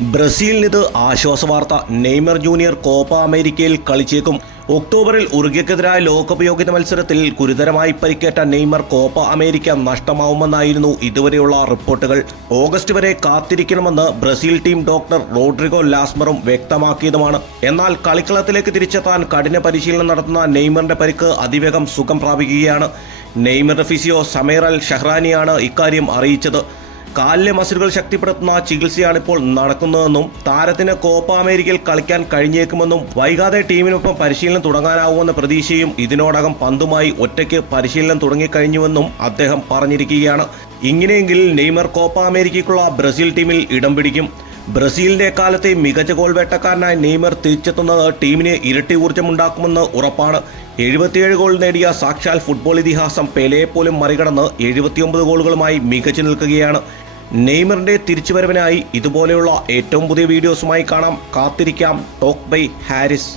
ബ്രസീലിന് ഇത് ആശ്വാസവാർത്ത. Neymar junior Copa അമേരിക്കയിൽ കളിച്ചേക്കും. ഒക്ടോബറിൽ ഉറുഗ്യക്കെതിരായ ലോകകപ്പ് യോഗ്യത മത്സരത്തിൽ ഗുരുതരമായി പരിക്കേറ്റ നെയ്മർ കോപ്പ അമേരിക്ക നഷ്ടമാവുമെന്നായിരുന്നു ഇതുവരെയുള്ള റിപ്പോർട്ടുകൾ. ഓഗസ്റ്റ് വരെ കാത്തിരിക്കണമെന്ന് ബ്രസീൽ ടീം ഡോക്ടർ റോഡ്രിഗോ ലാസ്മറും വ്യക്തമാക്കിയതുമാണ്. എന്നാൽ കളിക്കളത്തിലേക്ക് തിരിച്ചെത്താൻ കഠിന പരിശീലനം നടത്തുന്ന നെയ്മറിന്റെ പരിക്ക് അതിവേഗം സുഖം പ്രാപിക്കുകയാണ്. നെയ്മറിന്റെ ഫിസിയോ സമീർ അൽ ഷഹ്റാനിയാണ് ഇക്കാര്യം അറിയിച്ചത്. കാലിലെ മസിലുകൾ ശക്തിപ്പെടുത്തുന്ന ചികിത്സയാണ് ഇപ്പോൾ നടക്കുന്നതെന്നും താരത്തിന് കോപ്പ അമേരിക്കയിൽ കളിക്കാൻ കഴിഞ്ഞേക്കുമെന്നും വൈകാതെ ടീമിനൊപ്പം പരിശീലനം തുടങ്ങാനാവുമെന്ന പ്രതീക്ഷയും ഇതിനോടകം പന്തുമായി ഒറ്റയ്ക്ക് പരിശീലനം തുടങ്ങിക്കഴിഞ്ഞുവെന്നും അദ്ദേഹം പറഞ്ഞിരിക്കുകയാണ്. ഇങ്ങനെയെങ്കിൽ നെയ്മർ കോപ്പ അമേരിക്കയ്ക്കുള്ള ബ്രസീൽ ടീമിൽ ഇടം പിടിക്കും. ബ്രസീലിന്റെ കാലത്തെ മികച്ച ഗോൾ വേട്ടക്കാരനായി നെയ്മർ തിരിച്ചെത്തുന്നത് ടീമിന് ഇരട്ടി ഊർജമുണ്ടാക്കുമെന്ന് ഉറപ്പാണ്. എഴുപത്തിയേഴ് ഗോൾ നേടിയ സാക്ഷാൽ ഫുട്ബോൾ ഇതിഹാസം പെലയെ പോലും മറികടന്ന് എഴുപത്തിയൊമ്പത് ഗോളുകളുമായി മികച്ചു നിൽക്കുകയാണ്. നെയ്മറിന്റെ തിരിച്ചുവരവിനായി ഇതുപോലെയുള്ള ഏറ്റവും പുതിയ വീഡിയോസുമായി കാണാം. കാത്തിരിക്കാം. Talk by Haris.